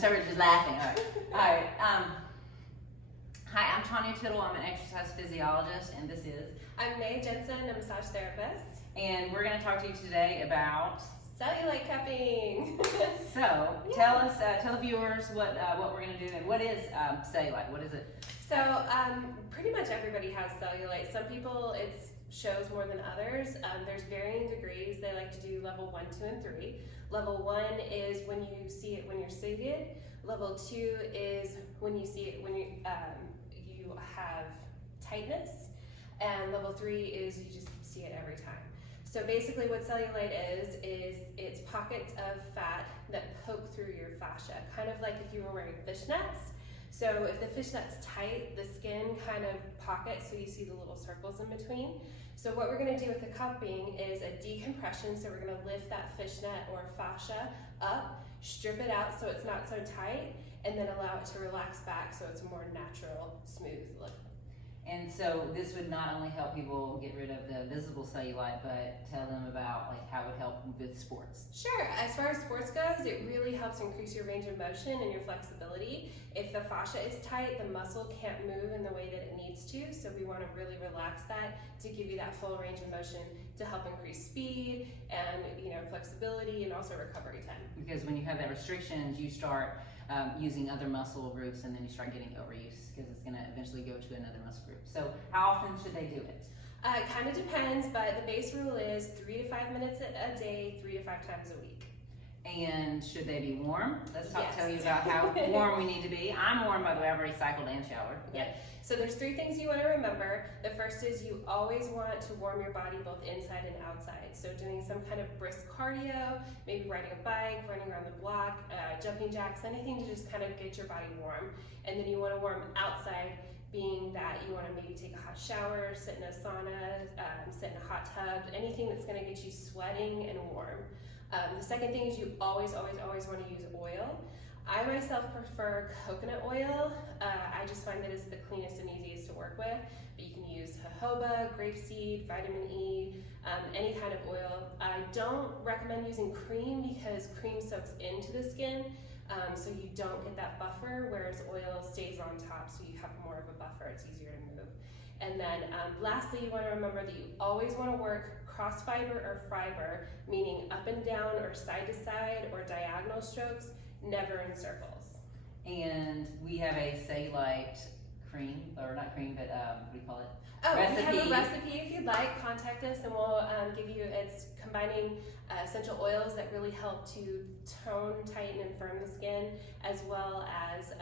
so we're just laughing. All right. Hi, I'm Tanya Tittle. I'm an exercise physiologist, and this is... I'm May Jensen, a massage therapist. And we're going to talk to you today about... cellulite cupping. So, tell the viewers what we're going to do, and what is cellulite? What is it? So, pretty much everybody has cellulite. Some people it shows more than others. There's varying degrees. They like to do level 1, 2, and 3. Level 1 is when you see it when you're seated. Level 2 is when you see it when you have tightness. And level 3 is you just see it every time. So basically what cellulite is it's pockets of fat that poke through your fascia, kind of like if you were wearing fishnets. So if the fishnet's tight, the skin kind of pockets so you see the little circles in between. So what we're going to do with the cupping is a decompression, so we're going to lift that fishnet or fascia up, strip it out so it's not so tight, and then allow it to relax back so it's a more natural, smooth look. And so this would not only help people get rid of the visible cellulite, but tell them about like how it would help with sports. Sure. As far as sports goes, it really helps increase your range of motion and your flexibility. If the fascia is tight, the muscle can't move in the way that it needs to, so we want to really relax that to give you that full range of motion to help increase speed and flexibility and also recovery time. Because when you have that restrictions, you start using other muscle groups, and then you start getting overuse because it's going to eventually go to another muscle group. So how often should they do it? It kind of depends, but the base rule is 3 to 5 minutes a day, 3 to 5 times a week. And should they be warm? Let's Yes. tell you about how warm we need to be. I'm warm, by the way. I've already cycled and showered. Yeah. So there's 3 things you want to remember. The first is you always want to warm your body both inside and outside. So doing some kind of brisk cardio, maybe riding a bike, running around the block, jumping jacks, anything to just kind of get your body warm. And then you want to warm outside, being that you want to maybe take a hot shower, sit in a sauna, sit in a hot tub, anything that's going to get you sweating and warm. The second thing is you always want to use oil. I myself prefer coconut oil. I just find that it's the cleanest and easiest to work with, but you can use jojoba, grapeseed, vitamin E, any kind of oil. I don't recommend using cream because cream soaks into the skin, so you don't get that buffer, whereas oil stays on top, so you have more of a buffer. It's easier to move. And then lastly, you want to remember that you always want to work cross fiber or fiber, meaning up and down or side to side or diagonal strokes, never in circles. And we have a cellulite cream, or not cream, but what do you call it? Oh, Recipe. we have a recipe. If you'd like, contact us and we'll give you, it's combining essential oils that really help to tone, tighten, and firm the skin, as well as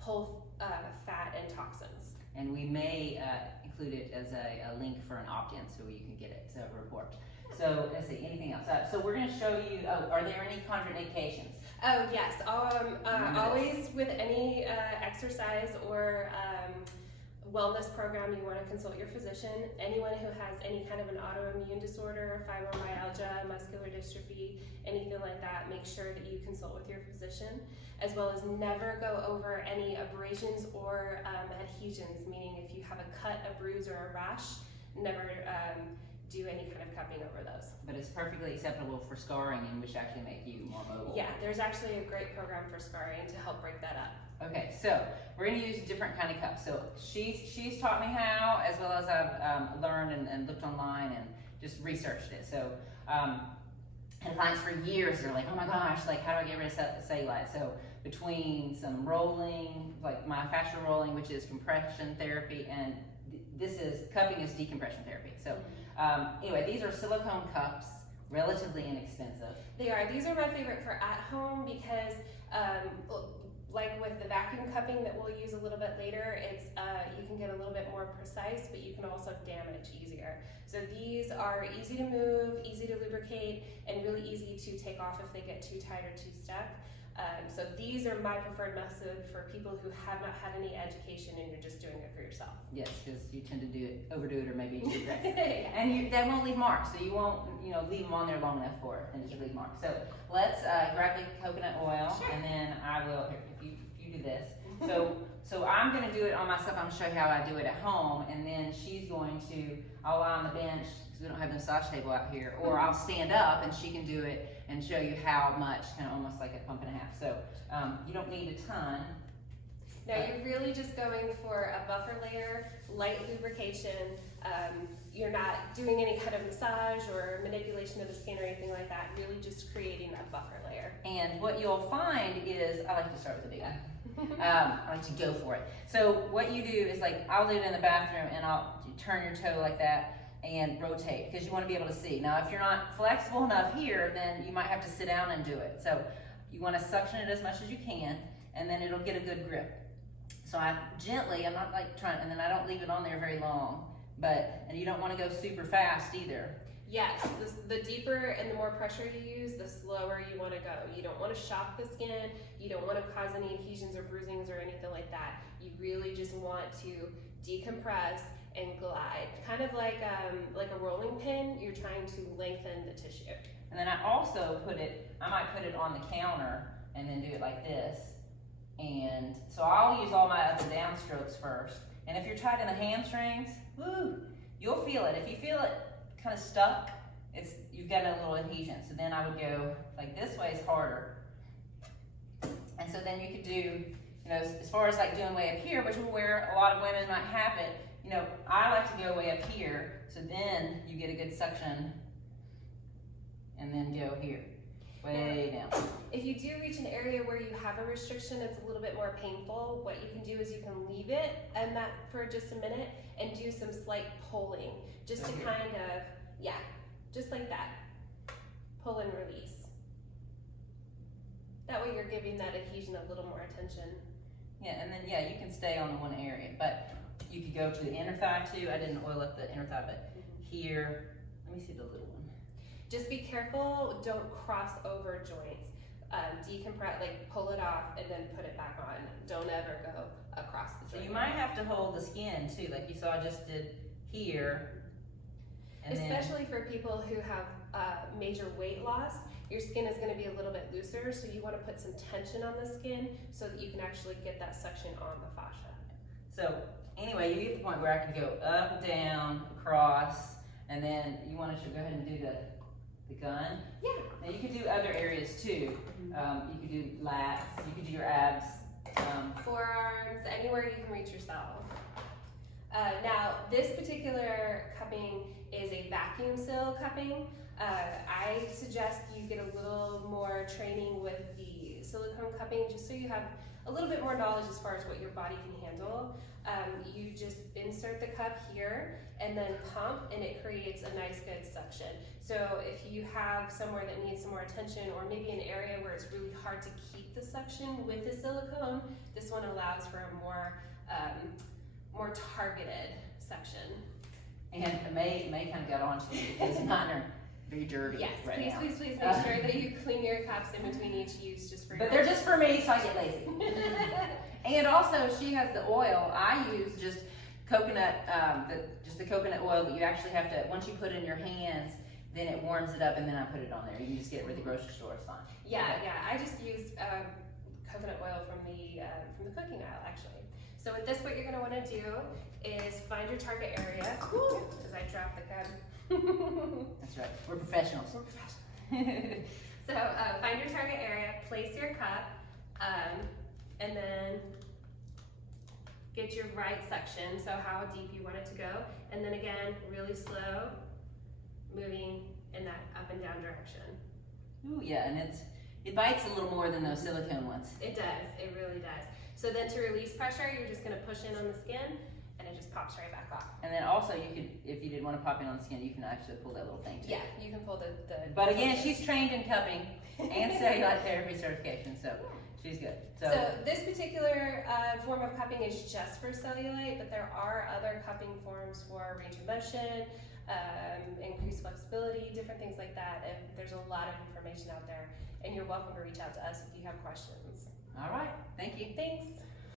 pull fat and toxins. And we may include it as a link for an opt-in so you can get it to report. So let's see, anything else? So we're going to show you, are there any contraindications? Oh yes, always with any exercise or wellness program, you want to consult your physician. Anyone who has any kind of an autoimmune disorder, fibromyalgia, muscular dystrophy, anything like that, make sure that you consult with your physician, as well as never go over any abrasions or adhesions, meaning if you have a cut, a bruise, or a rash, never do any kind of cupping over those. But it's perfectly acceptable for scarring, and which actually make you more mobile. Yeah, there's actually a great program for scarring to help break that up. Okay, so we're going to use different kind of cups. So she's taught me how, as well as I've learned and looked online and just researched it. So and clients for years are like, oh my gosh, like how do I get rid of cellulite? So between some rolling, like myofascial rolling, which is compression therapy, and cupping is decompression therapy. So anyway, these are silicone cups, relatively inexpensive. They are. These are my favorite for at home because like with the vacuum cupping that we'll use a little bit later, it's you can get a little bit more precise, but you can also damage easier. So these are easy to move, easy to lubricate, and really easy to take off if they get too tight or too stuck. So these are my preferred method for people who have not had any education and you're just doing it for yourself. Yes, because you tend to overdo it, or maybe too aggressive. And they won't leave marks, so you won't leave them on there long enough for it, and just leave marks. So let's grab the coconut oil, Sure. And then I will, if you do this. So I'm going to do it on myself. I'm going to show you how I do it at home, and then she's going to, I'll lie on the bench because we don't have the massage table out here, or I'll stand up and she can do it and show you how much, kind of almost like a pump and a half. So You don't need a ton. Now you're really just going for a buffer layer, light lubrication. You're not doing any kind of massage or manipulation of the skin or anything like that. Really just creating that buffer layer. And what you'll find is, I like to start with the big one. I like to go for it. So what you do is, like, I'll do it in the bathroom and I'll turn your toe like that and rotate, because you want to be able to see. Now if you're not flexible enough here, then you might have to sit down and do it. So you want to suction it as much as you can, and then it'll get a good grip. So I gently, I'm not like trying, and then I don't leave it on there very long, and you don't want to go super fast either. Yes, the deeper and the more pressure you use, the slower you want to go. You don't want to shock the skin. You don't want to cause any adhesions or bruisings or anything like that. You really just want to decompress and glide, kind of like a rolling pin. You're trying to lengthen the tissue. And then I also I might put it on the counter and then do it like this. And so I'll use all my up and down strokes first. And if you're tight in the hamstrings, woo, you'll feel it. If you feel it kind of stuck, you've got a little adhesion. So then I would go like this way is harder. And so then you could do, as far as like doing way up here, which is where a lot of women might have it, I like to go way up here. So then you get a good suction and then go here. Way down. If you do reach an area where you have a restriction, it's a little bit more painful. What you can do is you can leave it and that for just a minute and do some slight pulling, just to kind of, just like that. Pull and release. That way you're giving that adhesion a little more attention. Yeah, and then you can stay on the one area, but you could go to the inner thigh too. I didn't oil up the inner thigh, but here, let me see the little one. Just be careful, don't cross over joints. Decompress, like pull it off and then put it back on. Don't ever go across the joint. So you might have to hold the skin too, like you saw I just did here. And especially for people who have major weight loss, your skin is going to be a little bit looser, so you want to put some tension on the skin so that you can actually get that suction on the fascia. So anyway, you get the point where I can go up, down, across, and then you want to go ahead and do the gun. Yeah. Now you could do other areas too. You could do lats, you could do your abs. Forearms, anywhere you can reach yourself. Now, this particular cupping is a vacuum seal cupping. I suggest you get a little more training with the silicone cupping, just so you have a little bit more knowledge as far as what your body can handle. You just insert the cup here and then pump, and it creates a nice good suction. So if you have somewhere that needs some more attention, or maybe an area where it's really hard to keep the suction with the silicone, this one allows for a more targeted suction. And May kind of got on to you because mine are very dirty. Yes, right please, now. please make sure that you clean your cups in between each use, just for. But they're just for me, so I get lazy. And also, she has the oil. I use just coconut, the coconut oil, but you actually have to, once you put it in your hands, then it warms it up, and then I put it on there. You can just get it at the grocery store. It's fine. Yeah, I just use coconut oil from the cooking aisle, actually. So with this, what you're going to want to do is find your target area. Because I dropped the cup. That's right. We're professionals. So find your target area, place your cup, and then get your right section, so how deep you want it to go. And then again, really slow, moving in that up and down direction. Ooh, yeah, and it bites a little more than those silicone ones. It does, it really does. So then to release pressure, you're just gonna push in on the skin, and it just pops right back off. And then also you could, if you didn't want to pop in on the skin, you can actually pull that little thing too. Yeah, you can pull the But again, she's trained in cupping and cellulite therapy certification, so she's good. So this particular form of cupping is just for cellulite, but there are other cupping forms for range of motion, increased flexibility, different things like that. And there's a lot of information out there, and you're welcome to reach out to us if you have questions. All right, thank you. Thanks.